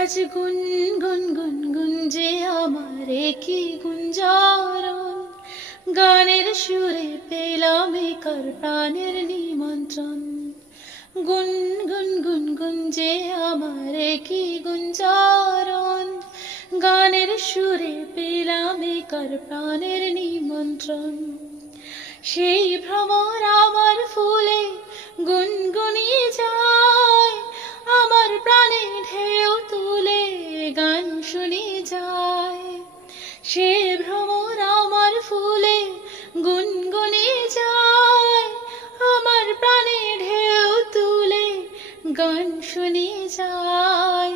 আজ গুন গুন গুন গুঞ্জে আমার কি গুঞ্জারণ, গানের সুরে পেলাম কার প্রাণের নিমন্ত্রণ। গুন গুন গুন গুঞ্জে আমার কি গুঞ্জারণ, গানের সুরে পেলাম কার প্রাণের নিমন্ত্রণ। সেই ভ্রমর আমার ফুলে গুনগুনিয়ে যায়, আমার প্রাণে ঢেউ তুলে গান শুনে যায়। সে ভ্রমর আমার ফুলে গুনগুনিয়ে যায়, আমার প্রাণে ঢেউ তুলে গান শুনে যায়।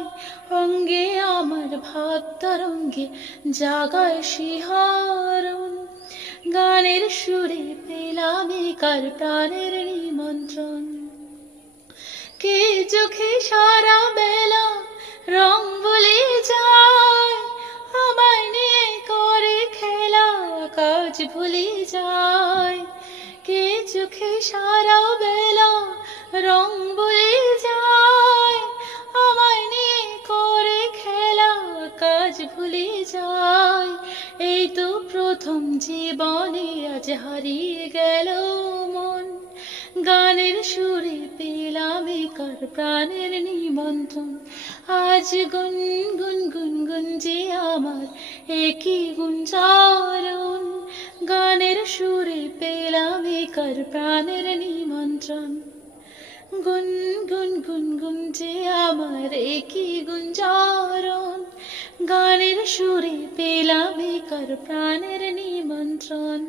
অঙ্গে আমার ভাব তরঙ্গে জাগায় শিহরণ, গানের সুরে পেলাম কার প্রাণের নিমন্ত্রণ। কে চোখে সারা বেলা রং বলে যায়, আমায় নিয়ে করে খেলা কাজ ভুলে যায়। কে চোখে সারা বেলা রং বলে যায়, আমায় নিয়ে করে খেলা কাজ ভুলে যায়। এই তো প্রথম জীবনে আজ হারিয়ে গেল মন, গানের সুরে পেলাম কার প্রাণের নিমন্ত্রণ। আজ গুন গুন গুন গুঞ্জে আমার একই গুঞ্জারণ, গানের সুরে পেলাম কার প্রাণের নিমন্ত্রণ। গুন গুন গুন গুঞ্জে আমার একই গুঞ্জারণ, গানের সুরে পেলাম কার প্রাণের নিমন্ত্রণ।